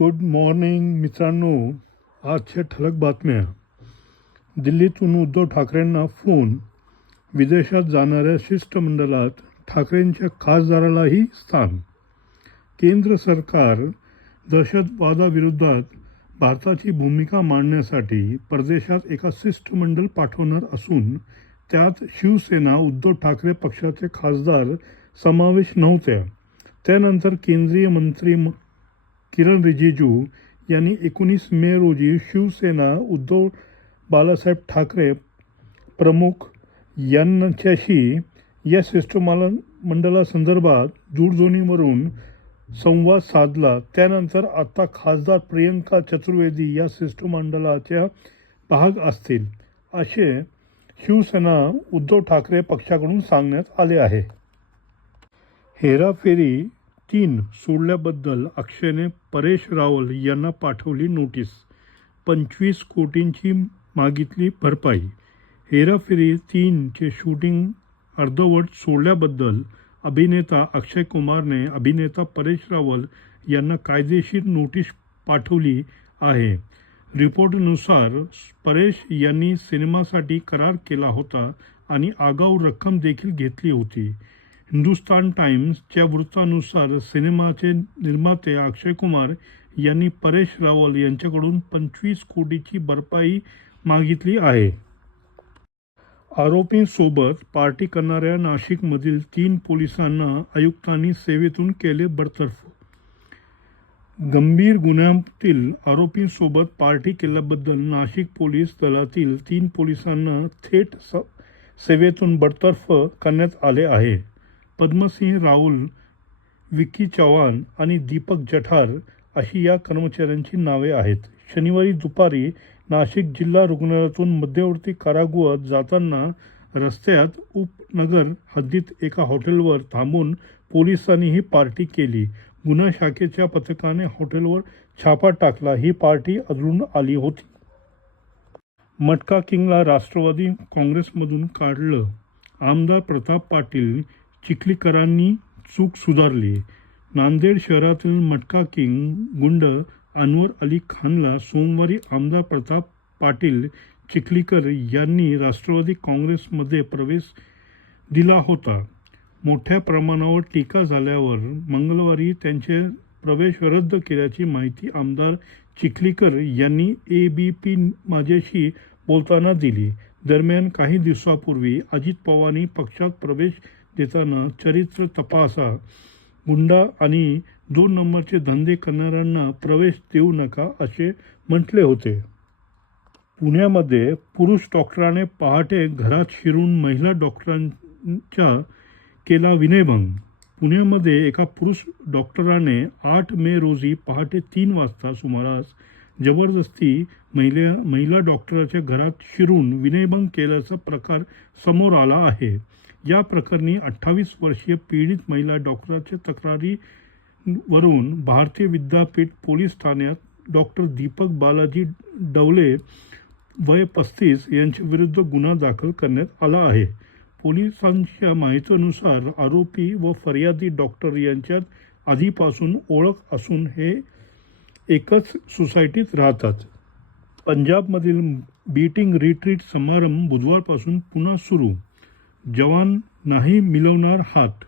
Good morning मित्रांनो. आजच्या ठळक बातम्या. दिल्लीतून उद्धव ठाकरेंना फोन. विदेशात जाणाऱ्या शिष्टमंडळात ठाकरेंच्या खासदारालाही स्थान. केंद्र सरकार दहशतवादाविरोधात भारताची भूमिका मांडण्यासाठी परदेशात एका शिष्टमंडळ पाठवणार असून त्यात शिवसेना उद्धव ठाकरे पक्षाचे खासदार समावेश नव्हत्या. त्यानंतर केंद्रीय मंत्री किरण रिजिजू यांनी 19 मे रोजी शिवसेना उद्धव बाळासाहेब ठाकरे प्रमुख यांच्याशी या शिष्टमंडळासंदर्भात दूरध्वनीवरून संवाद साधला. त्यानंतर आता खासदार प्रियंका चतुर्वेदी या शिष्टमंडळाच्या भाग असतील असे शिवसेना उद्धव ठाकरे पक्षाकडून सांगण्यात आले आहे. हेराफेरी 3 सोडल्याबद्दल अक्षयने परेश रावल यांना पाठवली नोटीस. 25 कोटींची मागितली भरपाई. हेराफेरी 3चे शूटिंग अर्धवट सोडल्याबद्दल अभिनेता अक्षय कुमारने अभिनेता परेश रावल यांना कायदेशीर नोटीस पाठवली आहे. रिपोर्टनुसार परेश यांनी सिनेमासाठी करार केला होता आणि आगाऊ रक्कम देखील घेतली होती. हिंदुस्तान टाइम्सच्या वृत्तानुसार सिनेमाचे निर्माते अक्षय कुमार यांनी परेश रावल यांच्याकडून 25 कोटीची भरपाई मागितली आहे. आरोपींसोबत पार्टी करणाऱ्या नाशिकमधील 3 पोलिसांना आयुक्तांनी सेवेतून केले बडतर्फ. गंभीर गुन्ह्यातील आरोपींसोबत पार्टी केल्याबद्दल नाशिक पोलीस दलातील 3 पोलिसांना थेट सेवेतून बडतर्फ करण्यात आले आहे. पद्मसिंह राहुल, विक्की चव्हाण आणि दीपक जठार अशी या कर्मचाऱ्यांची नावे आहेत. शनिवारी दुपारी नाशिक जिल्हा रुग्णालयातून मध्यवर्ती कारागृहात जाताना रस्त्यात उपनगर हद्दीत एका हॉटेलवर थांबून पोलिसांनी ही पार्टी केली. गुन्हा शाखेच्या पथकाने हॉटेलवर छापा टाकला. ही पार्टी आढळून आली होती. मटका किंगला राष्ट्रवादी काँग्रेसमधून काढलं. आमदार प्रताप पाटील चिखलीकरांनी चूक सुधारली. नांदेड शहरातील मटका किंग गुंड अनवर अली खानला सोमवारी आमदार प्रताप पाटील चिखलीकर यांनी राष्ट्रवादी काँग्रेसमध्ये प्रवेश दिला होता. मोठ्या प्रमाणावर टीका झाल्यावर मंगळवारी त्यांचे प्रवेश रद्द केल्याची माहिती आमदार चिखलीकर यांनी ABP माझ्याशी बोलताना दिली. दरम्यान काही दिवसापूर्वी अजित पवारांनी पक्षात प्रवेश देताना चरित्र तपासा, गुंडा आणि 2 नंबरचे धंदे करणाऱ्यांना प्रवेश देऊ नका असे म्हटले होते. पुण्यामध्ये पुरुष डॉक्टराने पहाटे घरात शिरून महिला डॉक्टरांचा केला विनयभंग. पुण्यामध्ये एका पुरुष डॉक्टराने 8 मे रोजी पहाटे 3 वाजता सुमारास जबरदस्ती महिला डॉक्टराच्या घरात शिरून विनयभंग केल्याचा प्रकार समोर आला आहे. या प्रकरणी 28 वर्षीय पीडित महिला डॉक्टरच्या तक्रारीवरून भारतीय विद्यापीठ पोलीस ठाण्यात डॉक्टर दीपक बालाजी डवले वय 35 यांच्याविरुद्ध गुन्हा दाखल करण्यात आला आहे. पोलिसांच्या माहितीनुसार आरोपी व फर्यादी डॉक्टर यांच्यात आधीपासून ओळख असून हे एकच सोसायटीत राहतात. पंजाबमधील बीटिंग रिट्रीट समारंभ बुधवारपासून पुन्हा सुरू. जवान नाही मिळवणार हात.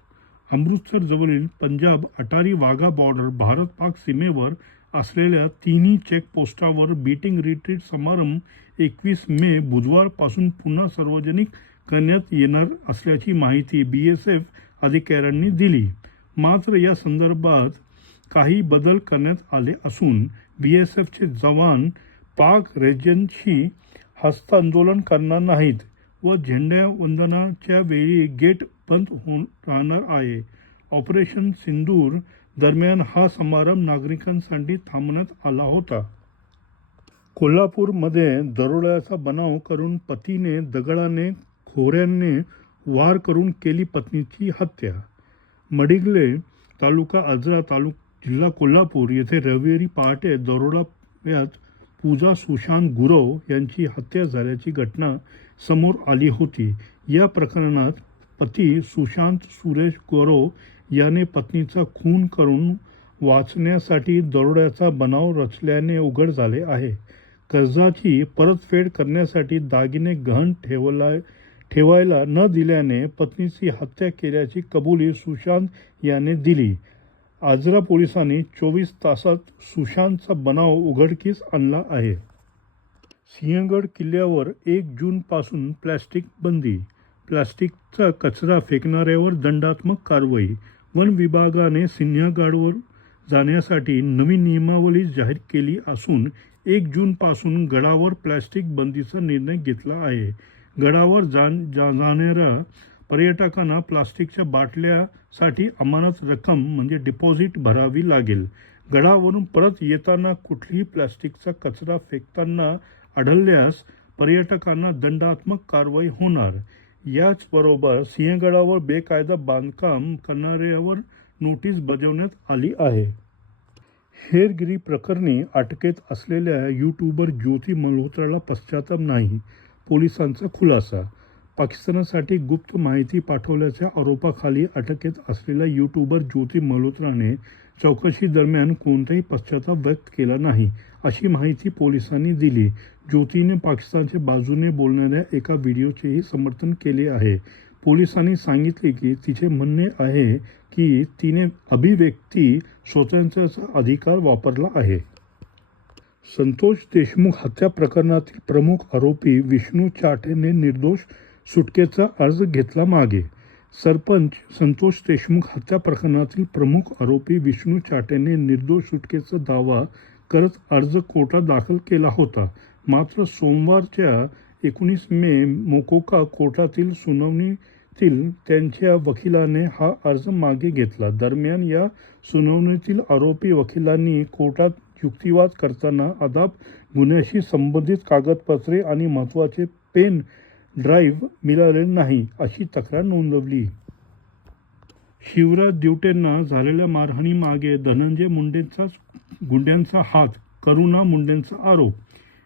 अमृतसरजवळील पंजाब अटारी वाघा बॉर्डर भारत-पाक सीमेवर असलेल्या 3 चेकपोस्टावर बीटिंग रिट्रीट समारंभ 21 मे बुधवारपासून पुन्हा सार्वजनिक करण्यात येणार असल्याची माहिती BSF अधिकाऱ्यांनी दिली. मात्र या संदर्भात काही बदल करण्यात आले असून BSFचे जवान पाक रेंजर्सशी हस्तांदोलन करणार नाहीत व झेंडावंदनाच्या वेळी गेट बंद राहणार आहे. ऑपरेशन सिंदूर दरम्यान हा समारंभ नागरिकांसाठी थांबवण्यात आला होता. कोल्हापूरमध्ये दरोड्याचा बनाव करून पतीने दगडाने खोऱ्याने वार करून केली पत्नीची हत्या. मडिगले तालुका आजरा जिल्हा कोल्हापूर येथे रविवारी पहाटे दरोड्यात पूजा सुशांत गुरव यांची हत्या झाल्याची घटना समोर आली होती. या प्रकरणात पती सुशांत सुरेश गुरव याने पत्नीचा खून करून वाचण्यासाठी दरोड्याचा बनाव रचल्याने उघड झाले आहे. कर्जाची परतफेड करण्यासाठी दागिने गहाण ठेवायला न दिल्याने पत्नीची हत्या केल्याची कबुली सुशांत याने दिली. आजरा पोलिसांनी 24 तासात सुशांतचा बनाव उघडकीस आणला आहे. सिंहगड किल्ल्यावर 1 जूनपासून प्लॅस्टिक बंदी. प्लॅस्टिकचा कचरा फेकणाऱ्यावर दंडात्मक कारवाई. वन विभागाने सिंहगडवर जाण्यासाठी नवीन नियमावली जाहीर केली असून 1 जूनपासून गडावर प्लॅस्टिक बंदीचा निर्णय घेतला आहे. गडावर जाणाऱ्या पर्यटकांना प्लास्टिकच्या बाटल्यासाठी अमानत रक्कम म्हणजे डिपॉझिट भरावी लागेल. गडावरून परत येताना कुठलीही प्लॅस्टिकचा कचरा फेकताना आढळल्यास पर्यटकांना दंडात्मक कारवाई होणार. याचबरोबर सिंहगडावर बेकायदा बांधकाम करणाऱ्यावर नोटीस बजावण्यात आली आहे. हेरगिरी प्रकरणी अटकेत असलेल्या यूट्यूबर ज्योती मल्होत्राला पश्चाताप नाही, पोलिसांचा खुलासा. पाकिस्तानासाठी गुप्त माहिती पाठवल्याच्या आरोपाखाली अटकेत असलेल्या यूट्यूबर ज्योती मल्होत्राने चौकशी दरम्यान कोणताही पश्चाताप व्यक्त केला नाही, अशी माहिती पोलिसांनी दिली. ज्योतीने पाकिस्तानच्या बाजूने बोलणाऱ्या एका व्हिडिओचेही समर्थन केले आहे. पोलिसांनी सांगितले की तिचे म्हणणे आहे की तिने अभिव्यक्ती स्वातंत्र्याचा अधिकार वापरला आहे. संतोष देशमुख हत्या प्रकरणातील प्रमुख आरोपी विष्णू चाटेने निर्दोष सुटकेचा अर्ज घेतला मागे. सरपंच संतोष देशमुख हत्या प्रकरणातील प्रमुख आरोपी विष्णू चाटेने निर्दोष सुटकेचा दावा करत अर्ज कोर्टात दाखल केला होता. मात्र सोमवारच्या 19 मे मोकोका कोर्टातील सुनावणीतील त्यांच्या वकिलाने हा अर्ज मागे घेतला. दरम्यान या सुनावणीतील आरोपी वकिलांनी कोर्टात युक्तिवाद करताना अद्याप गुन्ह्याशी संबंधित कागदपत्रे आणि महत्त्वाचे पेन ड्राईव्ह मिळाले नाही, अशी तक्रार नोंदवली. शिवराज दिवटेंना झालेल्या मारहाणीमागे धनंजय मुंडेंचाच गुंड्यांचा हात, करुणा मुंडेंचा आरोप.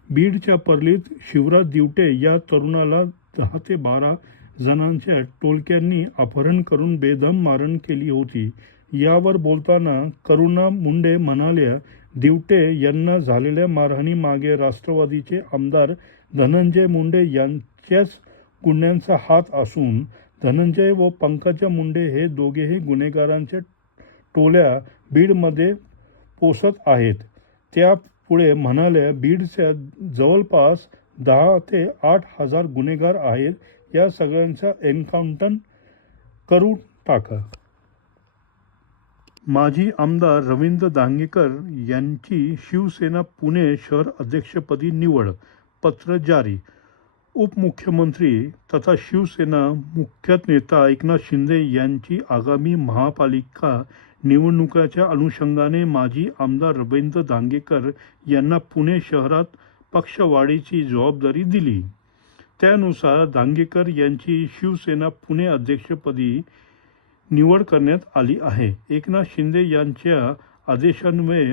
बीडच्या परलीत शिवराज दिवटे या तरुणाला 10 ते 12 जणांच्या टोळक्यांनी अपहरण करून बेदम मारहाण केली होती. यावर बोलताना करुणा मुंडे म्हणाल्या, दिवटे यांना झालेल्या मारहाणीमागे राष्ट्रवादीचे आमदार धनंजय मुंडे यांच्याच गुन्ह्यांचा हात असून धनंजय व पंकजा मुंडे हे दोघेही गुन्हेगारांच्या टोळ्या बीडमध्ये पोसत आहेत. त्या पुढे म्हणाल्या, बीडच्या जवळपास 10 ते 8 हजार गुन्हेगार आहेत. या सगळ्यांचा एन्काउंटर करून टाका. माजी आमदार रवींद्र दांगेकर यांची शिवसेना पुणे शहर अध्यक्षपदी निवड. पत्र जारी. उपमुख्यमंत्री तथा शिवसेना मुख्य नेता एकनाथ शिंदे यांची आगामी महापालिका निवडणुकाच्या अनुषंगाने माजी आमदार रवींद्र दांगेकर यांना पुणे शहरात पक्षवाढीची जबाबदारी दिली. त्यानुसार दांगेकर यांची शिवसेना पुणे अध्यक्षपदी निवड करण्यात आली आहे. एकनाथ शिंदे यांच्या आदेशान्वये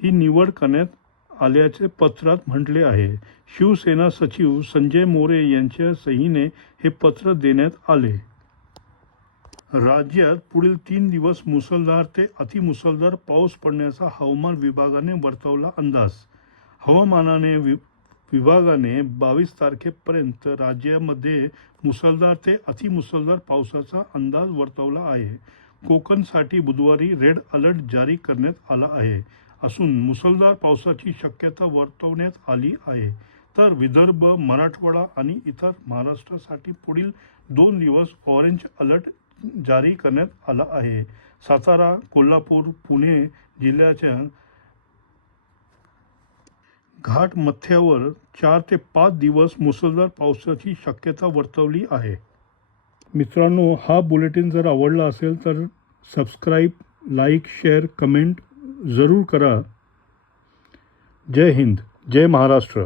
ही निवड करण्यात आल्याचे पत्रात म्हटले आहे. शिवसेना सचिव संजय मोरे यांच्या सहीने हे पत्र देण्यात आले. राज्यात पुढील 3 दिवस मुसळधार ते अतिमुसळधार पाऊस पडण्याचा हवामान विभागाने वर्तवला अंदाज. हवामानाने विभागाने 22 तारखेपर्यंत राज्यामध्ये मुसळधार ते अतिमुसळधार पावसाचा अंदाज वर्तवला आहे. कोकणसाठी बुधवारी रेड अलर्ट जारी करण्यात आला आहे असून मुसळधार पावसाची शक्यता वर्तवण्यात आली आहे. तर विदर्भ, मराठवाडा आणि इतर महाराष्ट्रासाठी पुढील 2 दिवस ऑरेंज अलर्ट जारी करण्यात आला आहे. सातारा, कोल्हापूर, पुणे जिल्ह्याच्या घाट मथ्यावर 4 ते 5 दिवस मुसळधार पावसाची शक्यता वर्तवली आहे. मित्रांनो, हा बुलेटिन जर आवडला असेल तर सबस्क्राईब, लाईक, शेअर, कमेंट जरूर करा. जय हिंद, जय महाराष्ट्र.